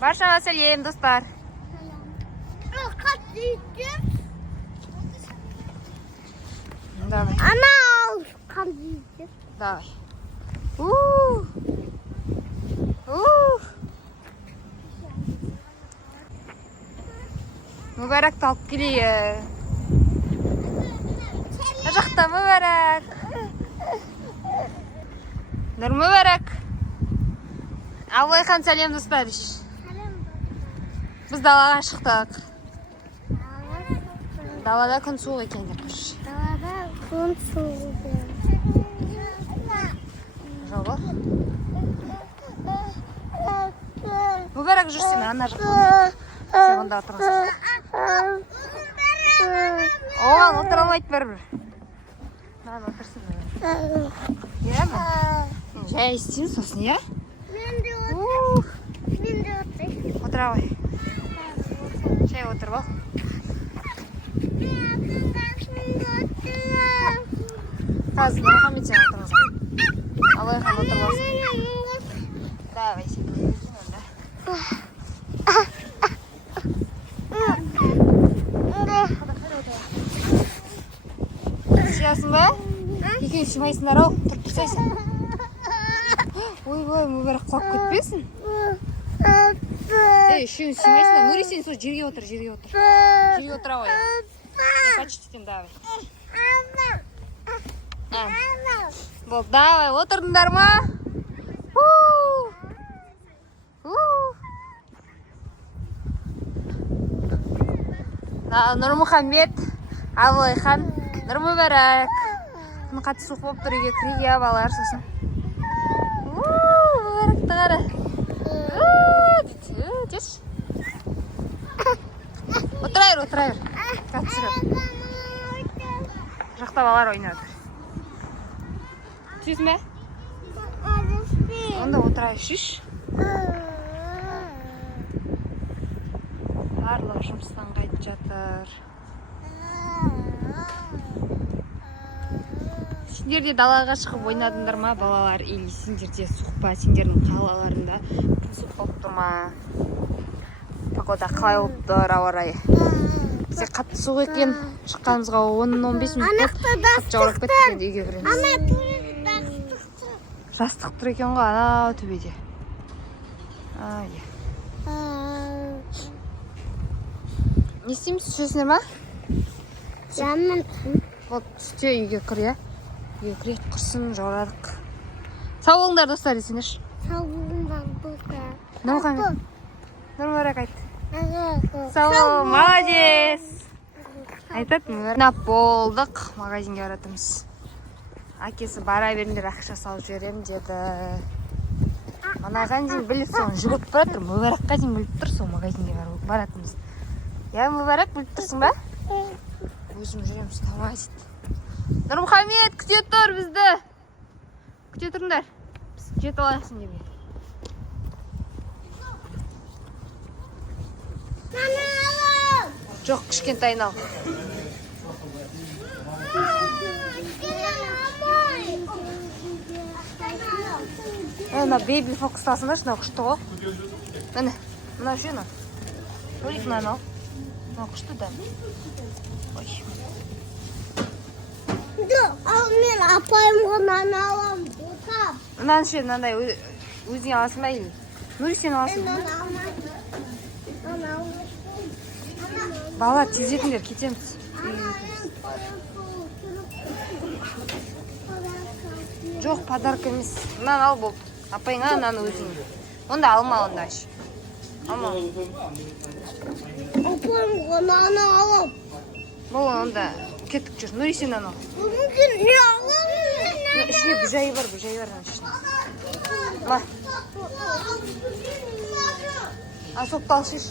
Barşaga selam dostlar. Давай. Ana al. Kalbiydi. Давай. Mübarek talp geliyor. Ajaqta mübarek. Nur mübarek. Alayхан selam dostlar. Biz dalaga chiqdik. Dalada kun sovuq ekan demiş. Dalada kun soğudu. Жабы. Mübarek жүрсің, ана жақта. Сен онда отырасың. Оған отыра алмайды бәрібір. Маған отырсын. Иә ме? Жай істеймін сосын, иә? Мен де отыр. Отыра ғой. Жай отырып ал. Қазір Мұхаммед сен отырыңызға. Алайхан отырып алсын. Давай сен. Сиясың ба? Екеуі сүймайсыңдар ау, тұрып тұрсайсың. Ой, Мүбәрек құлап кетпесін. Үшеуін сүймайсыңдар. Нұри сен сол жерге отыр, жерге отыр. Жерге отыра ғой. Почтитен, давай. Бол, давай, отырдыңдар ма? Нұрмұхаммед, Абылайхан, Нұрмүбәрек. Күн қатты суық болып тұр, үйге кіреге балалар сосын. Мүбәректі қара. Деш. Отырайыр. Қатты жүріп. Жақта балалар ойнады. Түсесің бе? Онда отырайық шеш. Барлығы жұмыстан қайтып жатыр. Сендерде далаға шығып ойнадыңдар ма, балалар? Или сендерде суық па? Сендердің қалаларында күн суық болып тұр ма? Погода қалай болып тұр, ауа райы? Бізде қатты суық екен. Шыққанымызға 10-15 минут қатты жауырап кеткен үйге кіреміз. Жастық тұр екен ғой, анау төбеде. Не істейміз, түсесіңдер ма? Жаным. Вот, түсте үйге кір, иә? Үйге кірет, құрсын, жаурадық. Сау болыңдар, достар, десеңдерші. Сау болыңдар, достар. Нұрмұхаммед. Нұрмүбәрек айт. Сау бол, молодец. Айтады, Мүбәрек. Болдық, магазинге баратымыз. Әкесі бара беріңдер, ақша салып жіберем деді. Анаған дейін біліп соң жүгіріп баратыр. Мүбәрекқа дейін біліп тұр, сол магазинге баратымыз. Я Мүбәрек біліп тұрсың ба? Өзім жүреміз, давай дейді. Нұрмұхаммед, күте тұр бізді. Күте тұрыңдар. Біз жетіп алайықсын деме. Жоқ, кішкентайын ал. Мына бейбіл фокустасыңдаршы, мына күшті ғой. Міне, мына жүйені. Ролик мынаны ал. Мына күшті да. Ой. Ал мен апайымға мынаны алам. Мынаны ше, мынандай өзіңе аласың ба, или? Нұри сен аласың ба? Балалар, тез етіңдер, кетеміз. Жоқ, подарка емес. Мынаны ал болды. Апайыңа мынаны өзіңе. Онда алма, онда аш. Алма. Апайымға мынаны алам. Бұл онда кеттік жүр. Нұри сен мынаны ал. Мүмкін не алам? Ішіне бүжайы бар, ішіне. Ма. Асоқты ал шеш.